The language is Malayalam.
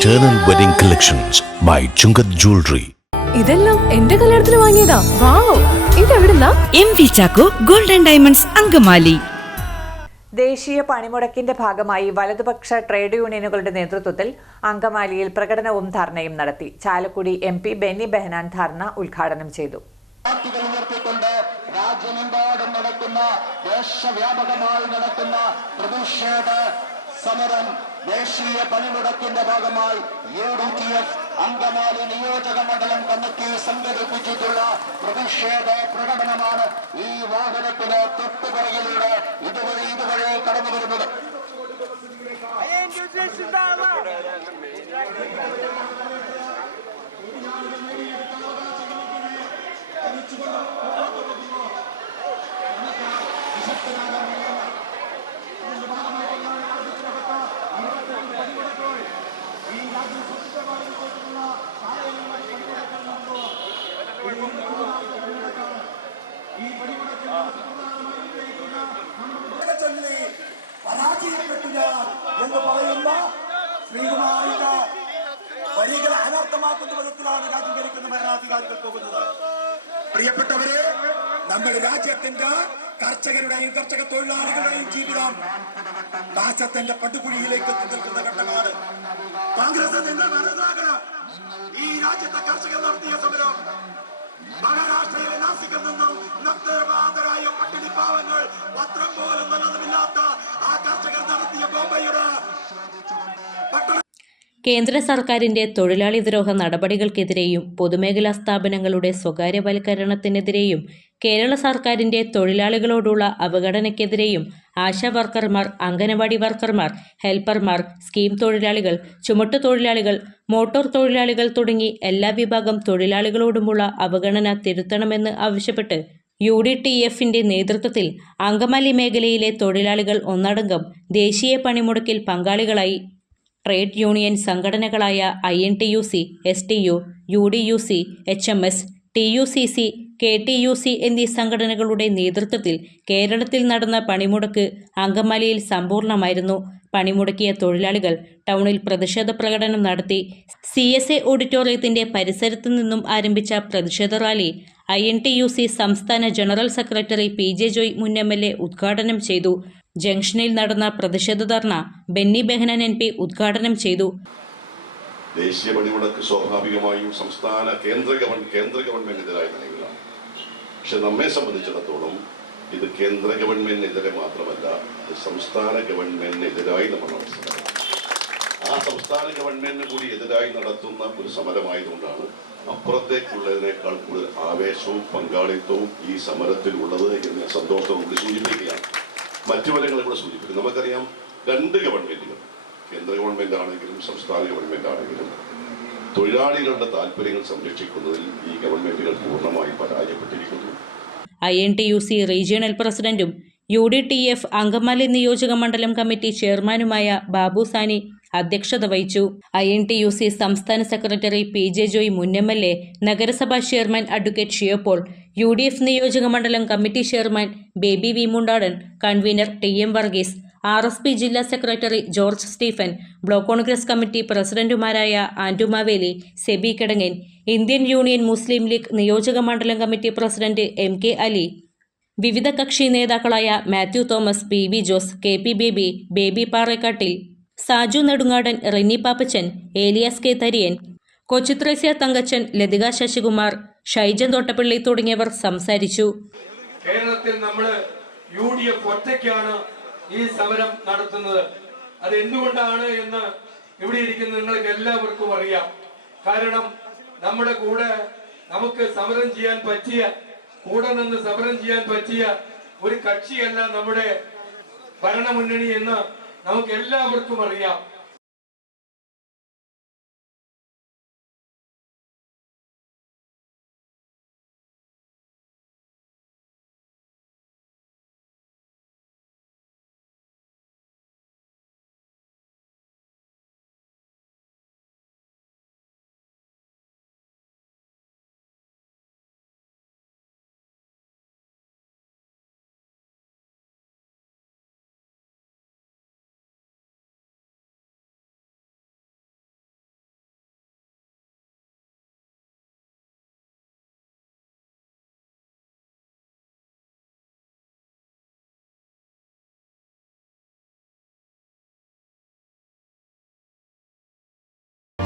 Eternal Wedding Collections by Chungath Jewelry. ഇതെല്ലാം എന്റെ കല്യാണത്തിന് വാങ്ങിയതാ. Wow. ഇതെവിടുന്നാ? M V Chacko golden diamonds Angamaly. ദേശീയ പണിമുടക്കിന്റെ ഭാഗമായി വലതുപക്ഷ ട്രേഡ് യൂണിയനുകളുടെ നേതൃത്വത്തിൽ അങ്കമാലിയിൽ പ്രകടനവും ധർണയും നടത്തി. ചാലക്കുടി എം പി ബെന്നി ബെഹനാൻ ധർണ ഉദ്ഘാടനം ചെയ്തു. രാജ്യമെമ്പാടും നടക്കുന്ന ദേശവ്യാപകമായി നടക്കുന്ന പ്രതിഷേധ സമരം ദേശീയ പണിമുടക്കിന്റെ ഭാഗമായി U D T F Angamaly നിയോജക മണ്ഡലം കമ്മിറ്റി സംഘടിപ്പിച്ചിട്ടുള്ള പ്രതിഷേധ പ്രകടനമാണ് ഈ വാഹനത്തിന് തൊട്ടുപുറകിലൂടെ ഇതുവഴി ഇതുവഴി കടന്നു വരുന്നത്. ചൊല്ലി എന്ന് പറയുന്ന ശ്രീകുമാറിന്റെ വരികളെ അനർത്ഥമാക്കുന്ന വിധത്തിലാണ് രാജ്യം ഭരിക്കുന്ന ഭരണാധികാരികൾ പോകുന്നത്. പ്രിയപ്പെട്ടവരെ നമ്മുടെ രാജ്യത്തിന്റെ കർഷകരുടെയും കർഷക തൊഴിലാളികളുടെയും ജീവിതം നാശത്തിന്റെ പടുകുഴിയിലേക്ക് നിൽക്കുന്ന ഘട്ടമാണ്. കോൺഗ്രസ് നിങ്ങൾ മനസ്സിലാക്കണം. ഈ രാജ്യത്തെ കർഷകർ നടത്തിയ സമരം മഹാരാഷ്ട്രയിലെ നാസിക്കിൽ നിന്നും നിർത്തരവാദരായ പട്ടിണി പാവങ്ങൾ പത്രം പോലും കേന്ദ്ര സർക്കാരിന്റെ തൊഴിലാളി ദ്രോഹ നടപടികൾക്കെതിരെയും പൊതുമേഖലാ സ്ഥാപനങ്ങളുടെ സ്വകാര്യവൽക്കരണത്തിനെതിരെയും കേരള സർക്കാരിന്റെ തൊഴിലാളികളോടുള്ള അവഗണനയ്ക്കെതിരെയും ആശാ വർക്കർമാർ അംഗനവാടി വർക്കർമാർ ഹെൽപ്പർമാർ സ്കീം തൊഴിലാളികൾ ചുമട്ടു തൊഴിലാളികൾ മോട്ടോർ തൊഴിലാളികൾ തുടങ്ങി എല്ലാ വിഭാഗം തൊഴിലാളികളോടുമുള്ള അവഗണന തിരുത്തണമെന്ന് ആവശ്യപ്പെട്ട് യു ഡി ടി എഫിന്റെ നേതൃത്വത്തിൽ അങ്കമാലി മേഖലയിലെ തൊഴിലാളികൾ ഒന്നടങ്കം ദേശീയ പണിമുടക്കിൽ പങ്കാളികളായി trade union സംഘടനകളായ I N T U C S T U U D U C H M S T U C C K T U C എന്നീ സംഘടനകളുടെ നേതൃത്വത്തിൽ കേരളത്തിൽ നടന്ന പണിമുടക്ക് അങ്കമാലിയിൽ സമ്പൂർണമായിരുന്നു പണിമുടക്കിയ തൊഴിലാളികൾ ടൗണിൽ പ്രതിഷേധ പ്രകടനം നടത്തി. സി എസ് എ ഓഡിറ്റോറിയത്തിന്റെ പരിസരത്തു നിന്നും ആരംഭിച്ച പ്രതിഷേധ rally I N T U C സംസ്ഥാന general secretary P J Joy മുൻ എം എൽ എ ഉദ്ഘാടനം ചെയ്തു. ജംഗ്ഷനിൽ നടന്ന പ്രതിഷേധ ധർണ ബെന്നി ബെഹനൻ എം പി ഉദ്ഘാടനം ചെയ്തു. ദേശീയ പണിമുടക്ക് സ്വാഭാവികമായും സംസ്ഥാന കേന്ദ്ര ഗവൺ കേന്ദ്ര ഗവൺമെന്റിനെതിരായ നയങ്ങളാണ് പക്ഷെ നമ്മെ സംബന്ധിച്ചിടത്തോളം ഇത് കേന്ദ്ര ഗവൺമെന്റിനെതിരെ മാത്രമല്ല ഇത് സംസ്ഥാന ഗവൺമെന്റിനെതിരായി നമ്മൾ നടത്തുന്നത്. ആ സംസ്ഥാന ഗവൺമെന്റിന് കൂടി എതിരായി നടത്തുന്ന ഒരു സമരമായതുകൊണ്ടാണ് അപ്പുറത്തേക്കുള്ളതിനേക്കാൾ കൂടുതൽ ആവേശവും പങ്കാളിത്തവും ഈ സമരത്തിലുള്ളത് എന്ന് സന്തോഷം കൊണ്ട് സൂചിപ്പിക്കുകയാണ്. മറ്റു ഫലങ്ങളെ കൂടെ സൂചിപ്പിക്കും നമുക്കറിയാം രണ്ട് ഗവൺമെന്റുകൾ കേന്ദ്ര ഗവൺമെന്റ് ആണെങ്കിലും സംസ്ഥാന ഗവൺമെന്റ് ആണെങ്കിലും തൊഴിലാളികളുടെ താല്പര്യങ്ങൾ സംരക്ഷിക്കുന്നതിൽ ഈ ഗവൺമെന്റുകൾ പൂർണമായി പരാജയപ്പെട്ടിരിക്കുന്നു. I N T U C regional പ്രസിഡന്റും U D T F Angamaly നിയോജക മണ്ഡലം കമ്മിറ്റി ചെയർമാനുമായ ബാബു സാനി അധ്യക്ഷത വഹിച്ചു. I N T U C സംസ്ഥാന സെക്രട്ടറി പി ജെ ജോയ് മുൻ എം എൽ എ നഗരസഭാ chairman advocate Shiyopaul U D F നിയോജക മണ്ഡലം committee chairman Baby V Mundadan convener T M Varghese R S P ജില്ലാ secretary George Stephen block Congress committee പ്രസിഡന്റുമാരായ ആൻഡുമാവേലി സെബി കിടങ്ങൻ ഇന്ത്യൻ യൂണിയൻ മുസ്ലിം ലീഗ് നിയോജക മണ്ഡലം committee president M K Ali വിവിധ കക്ഷി നേതാക്കളായ Mathew Thomas P V Jose K P Baby Baby Parekkattil Saju Nedungadan Rini Pappachan Elias K Thariyan Kochuthresia Thankachan Lathika Sasikumar Shaijan Thottappally തുടങ്ങിയവർ സംസാരിച്ചു. കേരളത്തിൽ നമ്മൾ യു ഡി എഫ് ഒറ്റയ്ക്കാണ് ഈ സമരം നടത്തുന്നത്. അത് എന്തുകൊണ്ടാണ് എന്ന് ഇവിടെ ഇരിക്കുന്ന നിങ്ങൾക്ക് എല്ലാവർക്കും അറിയാം. കാരണം നമ്മുടെ കൂടെ നമുക്ക് സമരം ചെയ്യാൻ പറ്റിയ കൂടെ നിന്ന് സമരം ചെയ്യാൻ പറ്റിയ ഒരു കക്ഷിയല്ല നമ്മുടെ ഭരണമുന്നണി എന്ന് നമുക്ക് എല്ലാവർക്കും അറിയാം.